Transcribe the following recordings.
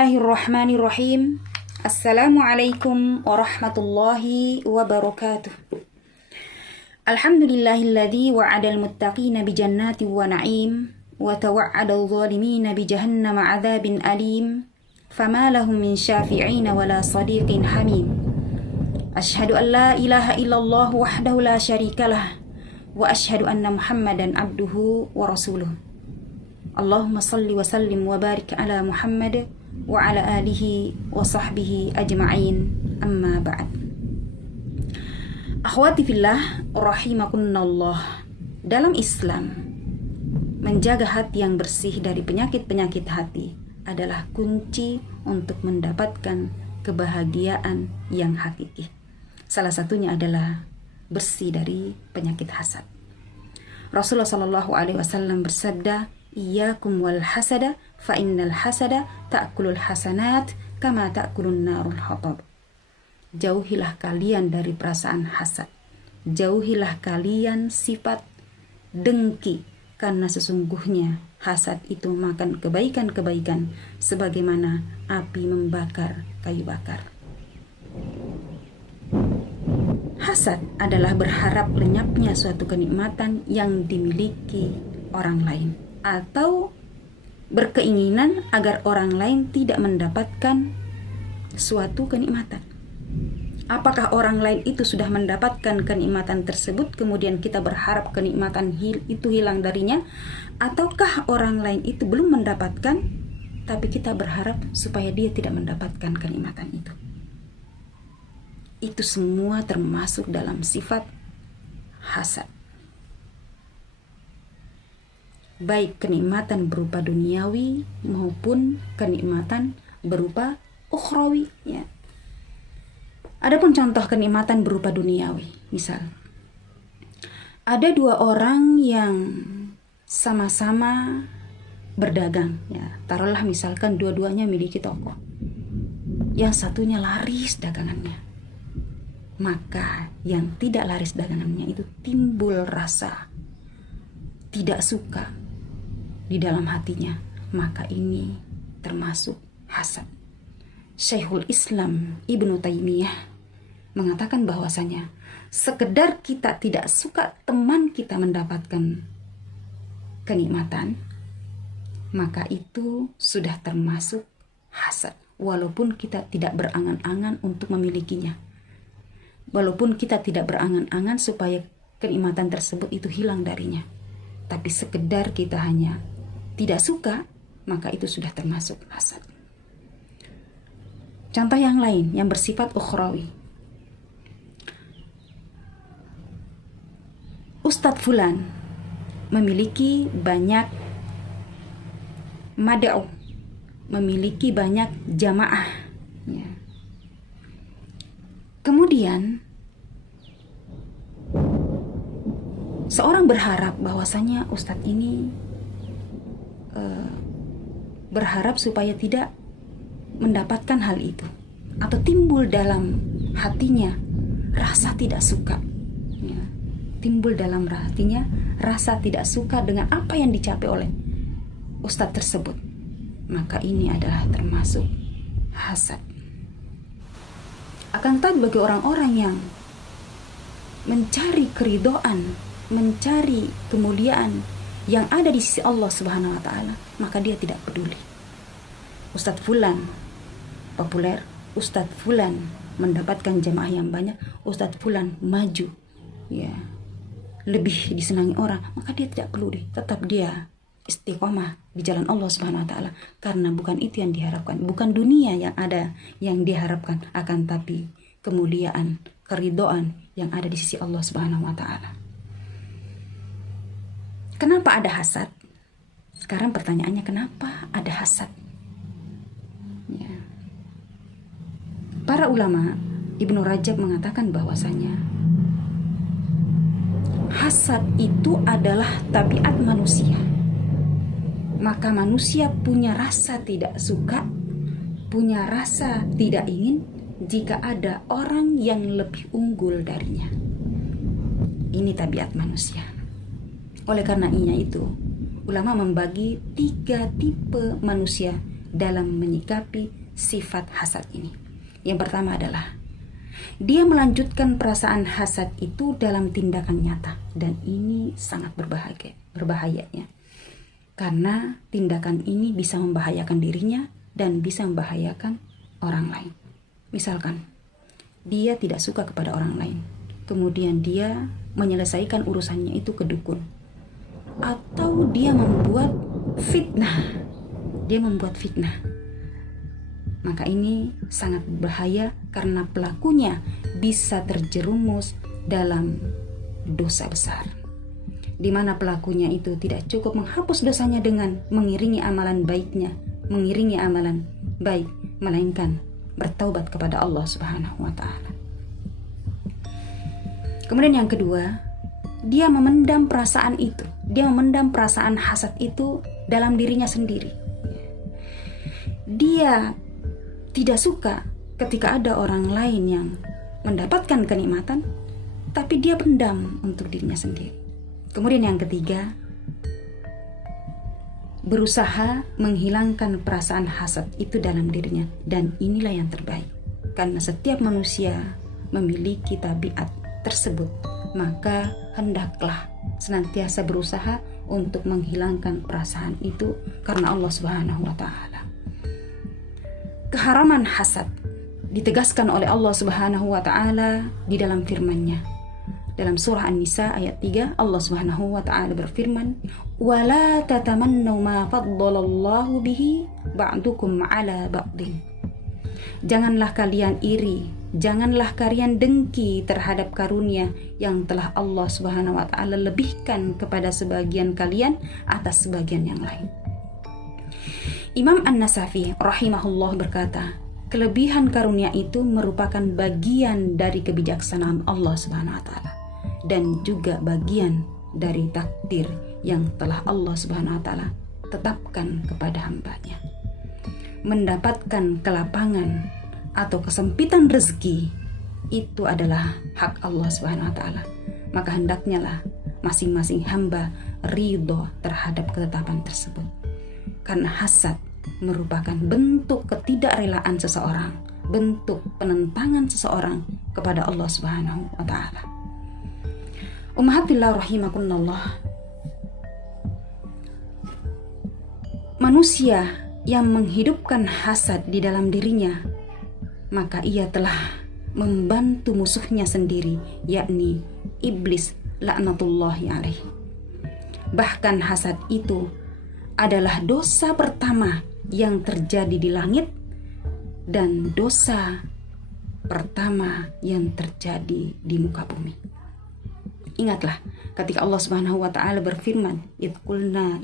Bismillahirrahmanirrahim. Assalamualaikum warahmatullahi wabarakatuh. Alhamdulillahilladzi wa'adal muttaqina bijannati wa na'im wa tawa'adal zalimina bijahannama 'adzabin alim. Fama lahum min syafi'ina wala sadiqin hamim. Ashhadu an la ilaha illallah wahdahu la syarikalah wa ashhadu anna Muhammadan abduhu wa rasuluh. Allahumma salli wa sallim wa barik ala Muhammad wa ala alihi wa sahbihi ajma'in, amma ba'd. Akhwati fillah rahimakumullah. Dalam Islam, menjaga hati yang bersih dari penyakit-penyakit hati adalah kunci untuk mendapatkan kebahagiaan yang hakiki. Salah satunya adalah bersih dari penyakit hasad. Rasulullah Shallallahu Alaihi Wasallam bersabda, "Iyyakum wal hasada, fa innal hasada ta'kulul hasanat kama ta'kulun narul hatab." Jauhilah kalian dari perasaan hasad. Jauhilah kalian sifat dengki, karena sesungguhnya hasad itu makan kebaikan-kebaikan sebagaimana api membakar kayu bakar. Hasad adalah berharap lenyapnya suatu kenikmatan yang dimiliki orang lain, atau berkeinginan agar orang lain tidak mendapatkan suatu kenikmatan. Apakah orang lain itu sudah mendapatkan kenikmatan tersebut, kemudian kita berharap kenikmatan itu hilang darinya, ataukah orang lain itu belum mendapatkan, tapi kita berharap supaya dia tidak mendapatkan kenikmatan itu. Itu semua termasuk dalam sifat hasad. Baik kenikmatan berupa duniawi maupun kenikmatan berupa ukhrawi, ya. Adapun contoh kenikmatan berupa duniawi, misal ada dua orang yang sama-sama berdagang, ya. Taruhlah misalkan dua-duanya memiliki toko. Yang satunya laris dagangannya. Maka yang tidak laris dagangannya itu timbul rasa tidak suka di dalam hatinya, maka ini termasuk hasad. Syekhul Islam Ibnu Taimiyah mengatakan bahwasanya sekedar kita tidak suka teman kita mendapatkan kenikmatan, maka itu sudah termasuk hasad, walaupun kita tidak berangan-angan untuk memilikinya, walaupun kita tidak berangan-angan supaya kenikmatan tersebut itu hilang darinya, tapi sekedar kita hanya tidak suka, maka itu sudah termasuk hasad. Contoh yang lain yang bersifat ukhrawi. Ustadz Fulan memiliki banyak mad'u, memiliki banyak jamaah, ya. Kemudian seorang berharap bahwasanya ustadz ini berharap supaya tidak mendapatkan hal itu, atau timbul dalam hatinya rasa tidak suka, ya. Timbul dalam hatinya rasa tidak suka dengan apa yang dicapai oleh ustadz tersebut, maka ini adalah termasuk hasad. Akan tetapi bagi orang-orang yang mencari keridhaan, mencari kemuliaan yang ada di sisi Allah Subhanahu wa taala, maka dia tidak peduli. Ustadz Fulan populer, Ustadz Fulan mendapatkan jamaah yang banyak, Ustadz Fulan maju, ya, lebih disenangi orang, maka dia tidak peduli. Tetap dia istiqomah di jalan Allah Subhanahu wa taala, karena bukan itu yang diharapkan, bukan dunia yang ada yang diharapkan, akan tapi kemuliaan, keridhaan yang ada di sisi Allah Subhanahu wa taala. Kenapa ada hasad? Sekarang pertanyaannya, kenapa ada hasad? Ya. Para ulama, Ibnu Rajab mengatakan bahwasanya hasad itu adalah tabiat manusia. Maka manusia punya rasa tidak suka, punya rasa tidak ingin jika ada orang yang lebih unggul darinya. Ini tabiat manusia. Oleh karenanya itu, ulama membagi 3 tipe manusia dalam menyikapi sifat hasad ini. Yang pertama adalah dia melanjutkan perasaan hasad itu dalam tindakan nyata, dan ini sangat berbahayanya. Karena tindakan ini bisa membahayakan dirinya dan bisa membahayakan orang lain. Misalkan dia tidak suka kepada orang lain, kemudian dia menyelesaikan urusannya itu ke dukun, atau dia membuat fitnah. Maka ini sangat berbahaya karena pelakunya bisa terjerumus dalam dosa besar, di mana pelakunya itu tidak cukup menghapus dosanya dengan mengiringi amalan baik, melainkan bertaubat kepada Allah Subhanahu wa Ta'ala. Kemudian yang kedua, dia memendam perasaan hasad itu dalam dirinya sendiri. Dia tidak suka ketika ada orang lain yang mendapatkan kenikmatan, tapi dia pendam untuk dirinya sendiri. Kemudian yang ketiga, berusaha menghilangkan perasaan hasad itu dalam dirinya, dan inilah yang terbaik. Karena setiap manusia memiliki tabiat tersebut, maka hendaklah senantiasa berusaha untuk menghilangkan perasaan itu karena Allah Subhanahu wa Ta'ala. Keharaman hasad ditegaskan oleh Allah Subhanahu wa Ta'ala di dalam firman-Nya. Dalam surah An-Nisa ayat 3, Allah Subhanahu wa Ta'ala berfirman, "Wala tatamannu ma faddalallahu bihi ba'dukum 'ala ba'din." Janganlah kalian iri, janganlah kalian dengki terhadap karunia yang telah Allah Subhanahu wa Ta'ala lebihkan kepada sebagian kalian atas sebagian yang lain. Imam An-Nasafi rahimahullah berkata, kelebihan karunia itu merupakan bagian dari kebijaksanaan Allah Subhanahu wa Ta'ala, dan juga bagian dari takdir yang telah Allah Subhanahu wa Ta'ala tetapkan kepada hambanya. Mendapatkan kelapangan atau kesempitan rezeki itu adalah hak Allah Subhanahu wa Ta'ala. Maka hendaknya lah masing-masing hamba ridho terhadap ketetapan tersebut. Karena hasad merupakan bentuk ketidakrelaan seseorang, bentuk penentangan seseorang kepada Allah Subhanahu wa Ta'ala. Ummahatillah rahimakumullah. Manusia yang menghidupkan hasad di dalam dirinya, maka ia telah membantu musuhnya sendiri, yakni iblis laknatullahi alaihi. Bahkan hasad itu adalah dosa pertama yang terjadi di langit dan dosa pertama yang terjadi di muka bumi. Ingatlah ketika Allah Subhanahu wa Ta'ala berfirman, idh qulna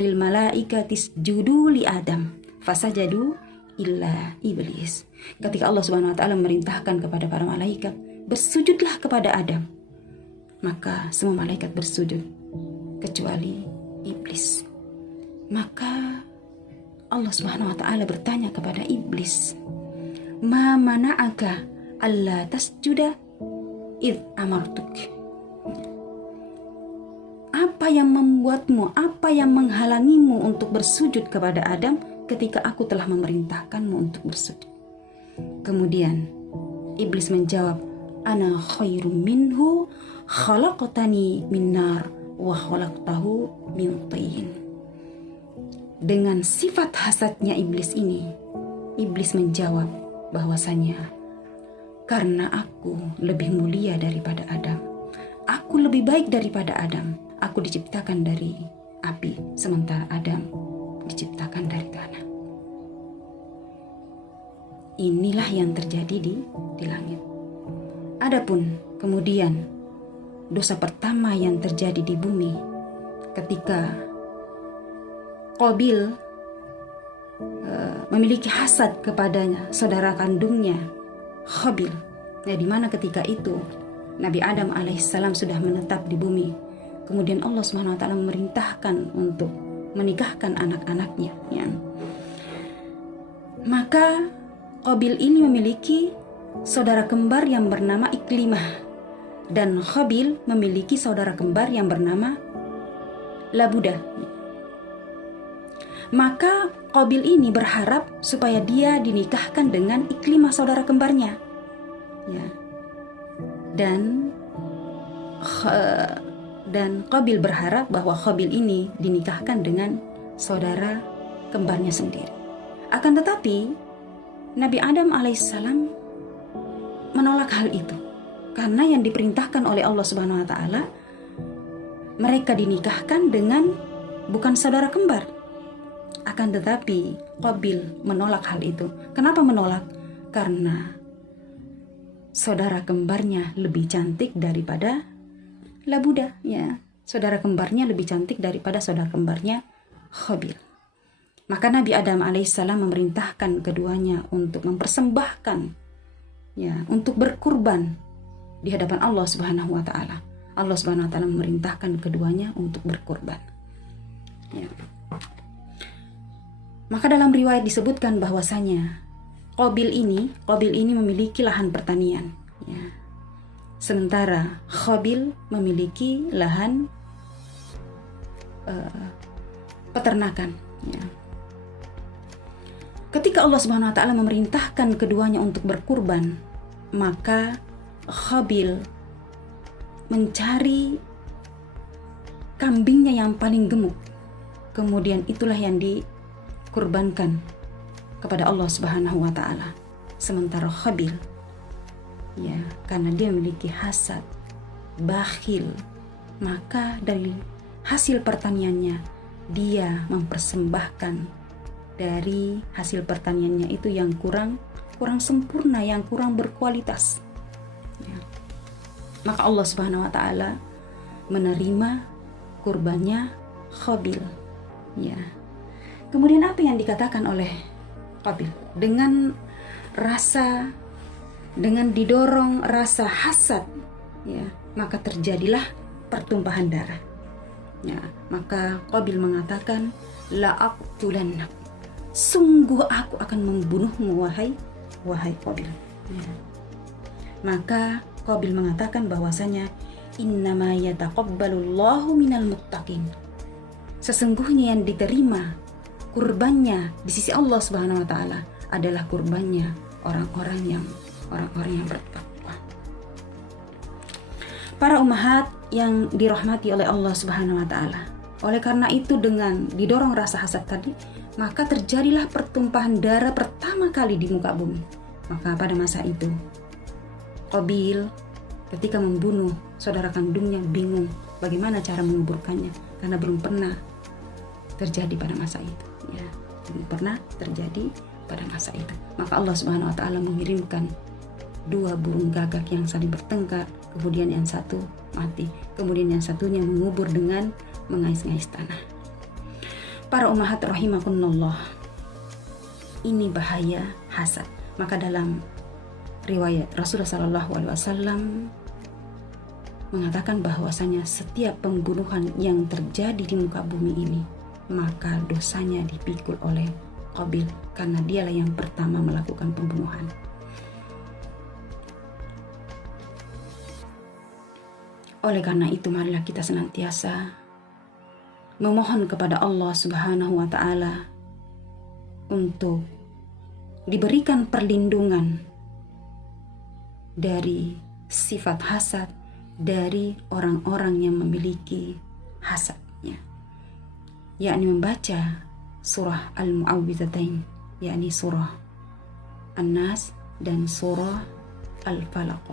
lil malaikati isjudu li Adam fasajadu illa iblis. Ketika Allah Subhanahu wa Ta'ala memerintahkan kepada para malaikat, bersujudlah kepada Adam, maka semua malaikat bersujud kecuali iblis. Maka Allah Subhanahu wa Ta'ala bertanya kepada iblis, ma mana'aka alla tasjuda id amartuk. Apa yang membuatmu, apa yang menghalangimu untuk bersujud kepada Adam ketika aku telah memerintahkanmu untuk bersujud? Kemudian iblis menjawab, ana khairum minhu khalaqtani min nar wa khalaqtahu min tin. Dengan sifat hasadnya iblis ini, iblis menjawab bahwasanya karena aku lebih mulia daripada Adam, aku lebih baik daripada Adam, aku diciptakan dari api, sementara Adam diciptakan dari tanah. Inilah yang terjadi di langit. Adapun kemudian dosa pertama yang terjadi di bumi ketika Qabil memiliki hasad kepadanya saudara kandungnya Habil, di mana ketika itu Nabi Adam alaihissalam sudah menetap di bumi. Kemudian Allah Subhanahu wa Ta'ala memerintahkan untuk menikahkan anak-anaknya, ya. Maka Qabil ini memiliki saudara kembar yang bernama Iklimah, dan Habil memiliki saudara kembar yang bernama Labuda. Maka Qabil ini berharap supaya dia dinikahkan dengan Iklimah, saudara kembarnya. Ya. Dan Qabil berharap bahwa Qabil ini dinikahkan dengan saudara kembarnya sendiri. Akan tetapi Nabi Adam alaihissalam menolak hal itu, karena yang diperintahkan oleh Allah Subhanahu wa taala mereka dinikahkan dengan bukan saudara kembar. Akan tetapi Qabil menolak hal itu. Kenapa menolak? Karena saudara kembarnya lebih cantik daripada Labuda, ya. Saudara kembarnya lebih cantik daripada saudara kembarnya Qabil. Maka Nabi Adam alaihissalam memerintahkan keduanya untuk mempersembahkan, ya, untuk berkurban di hadapan Allah Subhanahu wa taala. Allah Subhanahu wa taala memerintahkan keduanya untuk berkurban. Ya. Maka dalam riwayat disebutkan bahwasanya Qabil ini memiliki lahan pertanian, ya. Sementara Qabil memiliki lahan peternakan, ya. Ketika Allah Subhanahu wa taala memerintahkan keduanya untuk berkurban, maka Qabil mencari kambingnya yang paling gemuk. Kemudian itulah yang dikurbankan kepada Allah Subhanahu wa taala. Sementara Qabil, ya, karena dia memiliki hasad, bakhil, maka dari hasil pertaniannya dia mempersembahkan dari hasil pertaniannya itu yang kurang sempurna, yang kurang berkualitas, ya. Maka Allah Subhanahu wa taala menerima kurbannya Qabil, ya. Kemudian apa yang dikatakan oleh Qabil? Dengan didorong rasa hasad, ya, maka terjadilah pertumpahan darah, ya. Maka Qabil mengatakan, la aqtulannak, sungguh aku akan membunuhmu wahai Qabil, ya. Maka Qabil mengatakan bahwasanya innama yataqabbalullahu minal muttaqin, sesungguhnya yang diterima kurbannya di sisi Allah Subhanahu wa taala adalah kurbannya orang-orang yang bertakwa. Para ummahat yang dirahmati oleh Allah Subhanahu wa taala, oleh karena itu dengan didorong rasa hasad tadi, maka terjadilah pertumpahan darah pertama kali di muka bumi. Maka pada masa itu Qabil ketika membunuh saudara kandungnya bingung bagaimana cara menguburkannya, karena belum pernah terjadi pada masa itu, ya. Belum pernah terjadi pada masa itu. Maka Allah Subhanahu wa taala mengirimkan 2 burung gagak yang saling bertengkar, kemudian yang satu mati, kemudian yang satunya mengubur dengan mengais-ngais tanah. Para ummahat rahimakumullah, ini bahaya hasad. Maka dalam riwayat Rasulullah SAW mengatakan bahwasanya setiap pembunuhan yang terjadi di muka bumi ini, maka dosanya dipikul oleh Qabil, karena dialah yang pertama melakukan pembunuhan. Oleh karena itu marilah kita senantiasa memohon kepada Allah Subhanahu wa taala untuk diberikan perlindungan dari sifat hasad dari orang-orang yang memiliki hasadnya, yakni membaca surah Al-Mu'awwidzatain, yakni surah An-Nas dan surah Al-Falaq,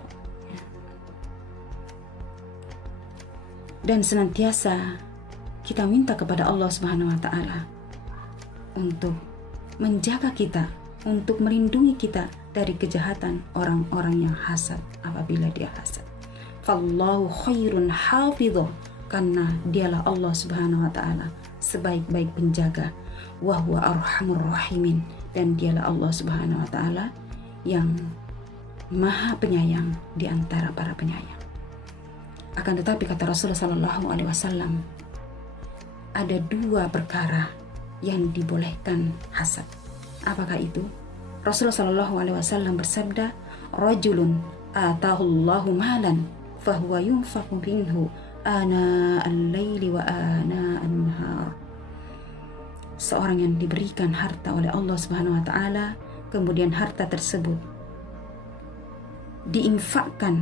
dan senantiasa kita minta kepada Allah Subhanahu wa taala untuk menjaga kita, untuk melindungi kita dari kejahatan orang-orang yang hasad apabila dia hasad. Fallahu khairun hafidho, karena dialah Allah Subhanahu wa taala sebaik-baik penjaga, wa huwa arhamur rahimin, dan dialah Allah Subhanahu wa taala yang maha penyayang di antara para penyayang. Akan tetapi kata Rasulullah sallallahu alaihi wasallam, ada 2 perkara yang dibolehkan hasad. Apakah itu? Rasulullah sallallahu alaihi wasallam bersabda, rajulun atahullahu malan fahuwa yunfaqu minhu ana al-laili wa ana an-nahar. seorang yang diberikan harta oleh Allah Subhanahu wa taala, kemudian harta tersebut diinfakkan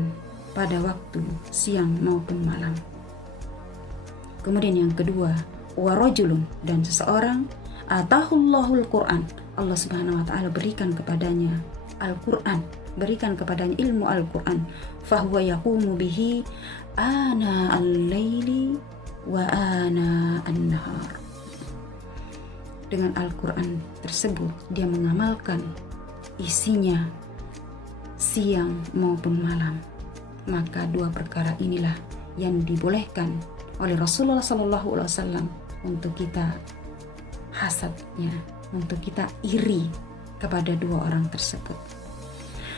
pada waktu siang maupun malam. Kemudian yang kedua, wa rajulun, dan seseorang atahullahul Quran, Allah Subhanahu wa taala berikan kepadanya Al-Quran, berikan kepadanya ilmu Al-Quran, fahuwa yaqumu bihi ana al-laili wa ana an-nahar. Dengan Al-Quran tersebut dia mengamalkan isinya siang maupun malam. Maka dua perkara inilah yang dibolehkan oleh Rasulullah SAW untuk kita hasadnya, untuk kita iri kepada dua orang tersebut.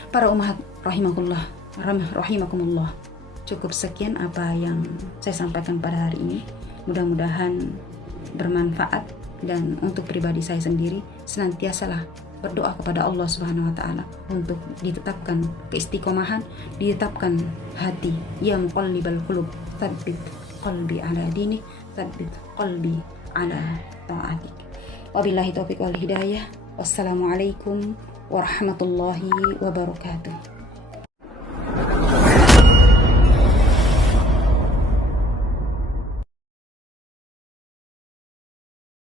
Para umat rahimakumullah, cukup sekian apa yang saya sampaikan pada hari ini. Mudah-mudahan bermanfaat, dan untuk pribadi saya sendiri senantiasalah berdoa kepada Allah Subhanahu wa taala untuk ditetapkan keistiqomahan, ditetapkan hati. Ya muqallibal qulub, tsabbit qalbi ala dinik, tsabbit qalbi ala ta'atik. Wabillahi taufiq wal hidayah. Wassalamualaikum warahmatullahi wabarakatuh.